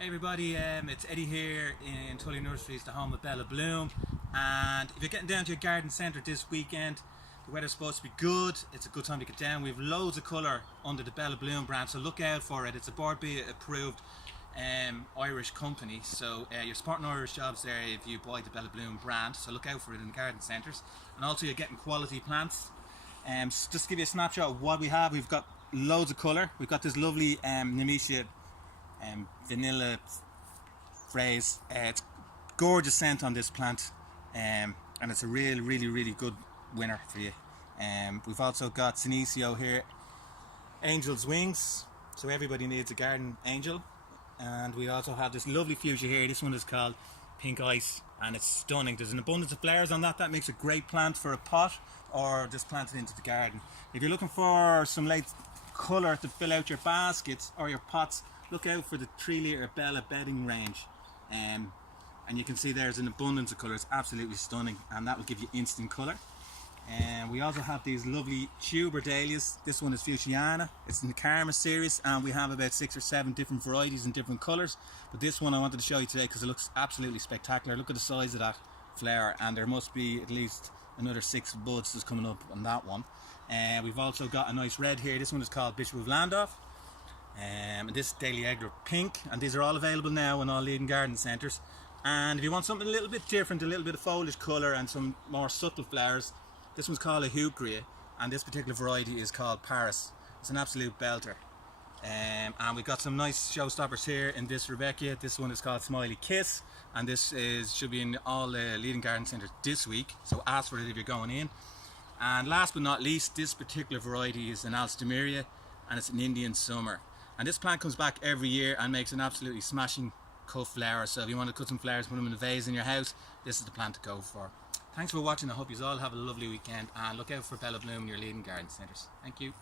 Hey everybody, it's Eddie here in Tully Nurseries, the home of Bella Bloom. And if you're getting down to your garden centre this weekend, the weather's supposed to be good. It's a good time to get down. We have loads of colour under the Bella Bloom brand, so look out for it. It's a Board B approved Irish company, so you're supporting Irish jobs there if you buy the Bella Bloom brand, so look out for it in the garden centres. And also you're getting quality plants. Just to give you a snapshot of what we have, we've got loads of colour. We've got this lovely Nemesia vanilla phrase. It's gorgeous scent on this plant, and it's a really good winner for you. We've also got Senecio here, Angel's Wings, so everybody needs a garden angel. And we also have this lovely fuchsia here. This one is called Pink Ice, and it's stunning. There's an abundance of flowers on that makes a great plant for a pot or just planted into the garden. If you're looking for some light colour to fill out your baskets or your pots, look out for the 3 litre Bella bedding range, and you can see there's an abundance of colour. It's absolutely stunning, and that will give you instant colour. And we also have these lovely tuber dahlias. This one is Fuchsiana. It's in the Karma series, and we have about 6 or 7 different varieties in different colours. But this one I wanted to show you today because it looks absolutely spectacular. Look at the size of that flower, and there must be at least another 6 buds that's coming up on that one. And we've also got a nice red here. This one is called Bishop of Landolph. And this Dahlia Egler Pink, and these are all available now in all leading garden centres. And if you want something a little bit different, a little bit of foliage colour and some more subtle flowers, this one's called a Heuchera, and this particular variety is called Paris. It's an absolute belter. And we've got some nice showstoppers here in this Rebecca. This one is called Smiley Kiss, and this should be in all leading garden centres this week, so ask for it if you're going in. And last but not least, this particular variety is an Alstroemeria, and it's an Indian Summer. And this plant comes back every year and makes an absolutely smashing cut flower. So if you want to cut some flowers, put them in a vase in your house, this is the plant to go for. Thanks for watching. I hope you all have a lovely weekend, and look out for Bella Bloom in your leading garden centres. Thank you.